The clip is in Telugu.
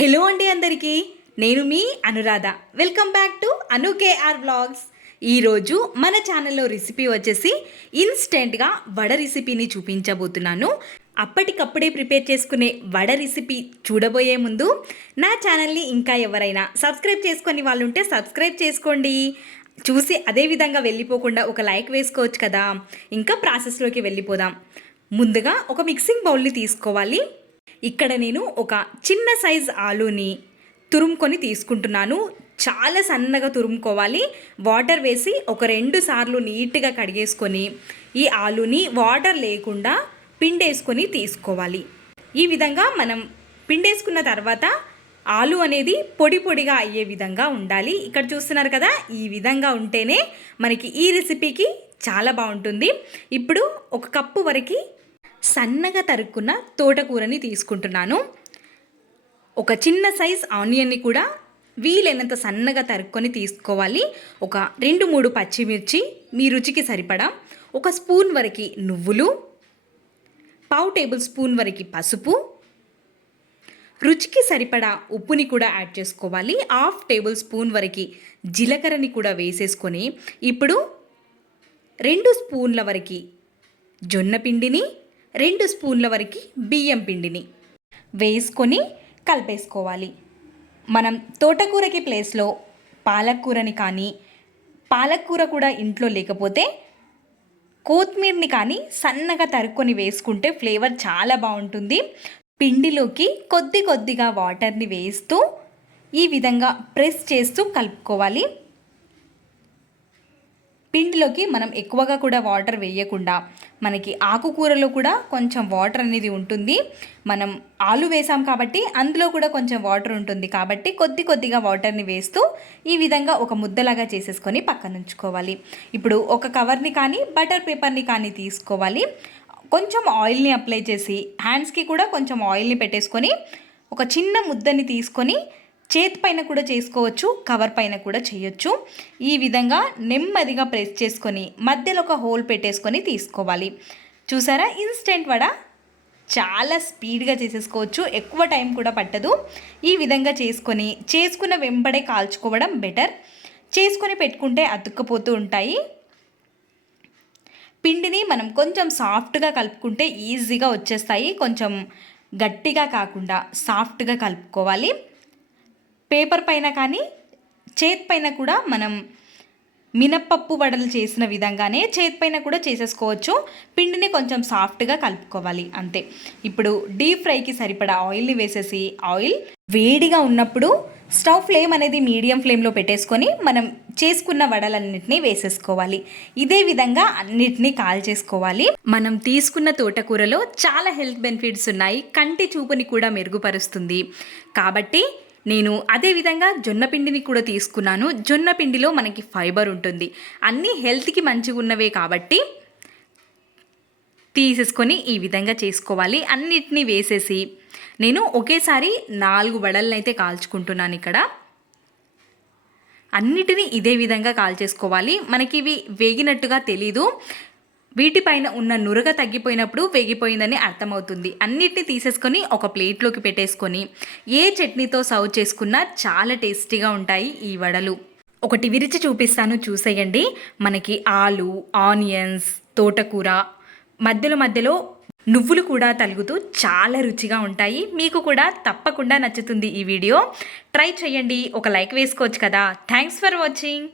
హలో అండి అందరికీ, నేను మీ Anuradha. Welcome back to Anu KR vlogs. ఈరోజు మన ఛానల్లో రెసిపీ వచ్చేసి ఇన్స్టెంట్గా వడ రెసిపీని చూపించబోతున్నాను. అప్పటికప్పుడే ప్రిపేర్ చేసుకునే వడ రెసిపీ చూడబోయే ముందు నా ఛానల్ని ఇంకా ఎవరైనా సబ్స్క్రైబ్ చేసుకొని వాళ్ళు ఉంటే సబ్స్క్రైబ్ చేసుకోండి. చూసి అదే విధంగా వెళ్ళిపోకుండా ఒక లైక్ వేసుకోవచ్చు కదా. ఇంకా ప్రాసెస్లోకి వెళ్ళిపోదాం. ముందుగా ఒక మిక్సింగ్ బౌల్ని తీసుకోవాలి. ఇక్కడ నేను ఒక చిన్న సైజ్ ఆలూని తురుముకొని తీసుకుంటున్నాను. చాలా సన్నగా తురుముకోవాలి. వాటర్ వేసి ఒక 2 సార్లు నీట్గా కడిగేసుకొని ఈ ఆలూని వాటర్ లేకుండా పిండేసుకొని తీసుకోవాలి. ఈ విధంగా మనం పిండేసుకున్న తర్వాత ఆలు అనేది పొడి పొడిగా అయ్యే విధంగా ఉండాలి. ఇక్కడ చూస్తున్నారు కదా, ఈ విధంగా ఉంటేనే మనకి ఈ రెసిపీకి చాలా బాగుంటుంది. ఇప్పుడు 1 కప్పు వరకు సన్నగా తరుక్కున్న తోటకూరని తీసుకుంటున్నాను. ఒక చిన్న సైజ్ ఆనియన్ని కూడా వీలైనంత సన్నగా తరుక్కొని తీసుకోవాలి. ఒక 2-3 పచ్చిమిర్చి మీ రుచికి సరిపడా, 1 స్పూన్ వరకు నువ్వులు, 1/2 టేబుల్ స్పూన్ వరకు పసుపు, రుచికి సరిపడా ఉప్పుని కూడా యాడ్ చేసుకోవాలి. 1/2 టేబుల్ స్పూన్ వరకు జీలకర్రని కూడా వేసేసుకొని ఇప్పుడు 2 స్పూన్ల వరకు జొన్న పిండిని, 2 స్పూన్ల వరకు బియ్యం పిండిని వేసుకొని కలిపేసుకోవాలి. మనం తోటకూరకి ప్లేస్లో పాలకూరని కానీ, పాలకూర కూడా ఇంట్లో లేకపోతే కొత్తిమీరని కానీ సన్నగా తరుక్కొని వేసుకుంటే ఫ్లేవర్ చాలా బాగుంటుంది. పిండిలోకి కొద్దిగా వాటర్ని వేస్తూ ఈ విధంగా ప్రెస్ చేస్తూ కలుపుకోవాలి. పిండిలోకి మనం ఎక్కువగా కూడా వాటర్ వేయకుండా, మనకి ఆకుకూరలో కూడా కొంచెం వాటర్ అనేది ఉంటుంది. మనం ఆలు వేసాం కాబట్టి అందులో కూడా కొంచెం వాటర్ ఉంటుంది కాబట్టి కొద్దిగా వాటర్ని వేస్తూ ఈ విధంగా ఒక ముద్దలాగా చేసేసుకొని పక్కన ఉంచుకోవాలి. ఇప్పుడు ఒక కవర్ని కానీ బటర్ పేపర్ని కానీ తీసుకోవాలి. కొంచెం ఆయిల్ని అప్లై చేసి హ్యాండ్స్కి కూడా కొంచెం ఆయిల్ని పెట్టేసుకొని ఒక చిన్న ముద్దని తీసుకొని చేతి పైన కూడా చేసుకోవచ్చు, కవర్ పైన కూడా చేయొచ్చు. ఈ విధంగా నెమ్మదిగా ప్రెస్ చేసుకొని మధ్యలో ఒక హోల్ పెట్టేసుకొని తీసుకోవాలి. చూసారా, ఇన్స్టెంట్ వడ చాలా స్పీడ్గా చేసేసుకోవచ్చు, ఎక్కువ టైం కూడా పట్టదు. ఈ విధంగా చేసుకున్న వెంబడే కాల్చుకోవడం బెటర్. చేసుకొని పెట్టుకుంటే అతుక్కపోతూ ఉంటాయి. పిండిని మనం కొంచెం సాఫ్ట్గా కలుపుకుంటే ఈజీగా వచ్చేస్తాయి. కొంచెం గట్టిగా కాకుండా సాఫ్ట్గా కలుపుకోవాలి. పేపర్ పైన కానీ చేతి పైన కూడా మనం మినప్పప్పు వడలు చేసిన విధంగానే చేతి పైన కూడా చేసేసుకోవచ్చు. పిండిని కొంచెం సాఫ్ట్గా కలుపుకోవాలి అంతే. ఇప్పుడు డీప్ ఫ్రైకి సరిపడా ఆయిల్ని వేసేసి, ఆయిల్ వేడిగా ఉన్నప్పుడు స్టవ్ ఫ్లేమ్ అనేది మీడియం ఫ్లేమ్లో పెట్టేసుకొని మనం చేసుకున్న వడలన్నింటినీ వేసేసుకోవాలి. ఇదే విధంగా అన్నిటినీ కాల్చేసుకోవాలి. మనం తీసుకున్న తోటకూరలో చాలా హెల్త్ బెనిఫిట్స్ ఉన్నాయి. కంటి చూపుని కూడా మెరుగుపరుస్తుంది. కాబట్టి నేను అదేవిధంగా జొన్న పిండిని కూడా తీసుకున్నాను. జొన్న పిండిలో మనకి ఫైబర్ ఉంటుంది. అన్నీ హెల్త్కి మంచిగా ఉన్నవే కాబట్టి తీసేసుకొని ఈ విధంగా చేసుకోవాలి. అన్నిటినీ వేసేసి నేను ఒకేసారి 4 వడలను అయితే కాల్చుకుంటున్నాను. ఇక్కడ అన్నిటినీ ఇదే విధంగా కాల్చేసుకోవాలి. మనకి ఇవి వేగినట్టుగా తెలీదు. వీటిపైన ఉన్న నురగ తగ్గిపోయినప్పుడు వేగిపోయిందని అర్థమవుతుంది. అన్నిటిని తీసేసుకొని ఒక ప్లేట్లోకి పెట్టేసుకొని ఏ చట్నీతో సర్వ్ చేసుకున్నా చాలా టేస్టీగా ఉంటాయి ఈ వడలు. ఒకటి విరిచి చూపిస్తాను, చూసేయండి. మనకి ఆలు, ఆనియన్స్, తోటకూర, మధ్యలో నువ్వులు కూడా తలుగుతూ చాలా రుచిగా ఉంటాయి. మీకు కూడా తప్పకుండా నచ్చుతుంది ఈ వీడియో. ట్రై చేయండి. ఒక లైక్ వేసుకోవచ్చు కదా. Thanks for watching.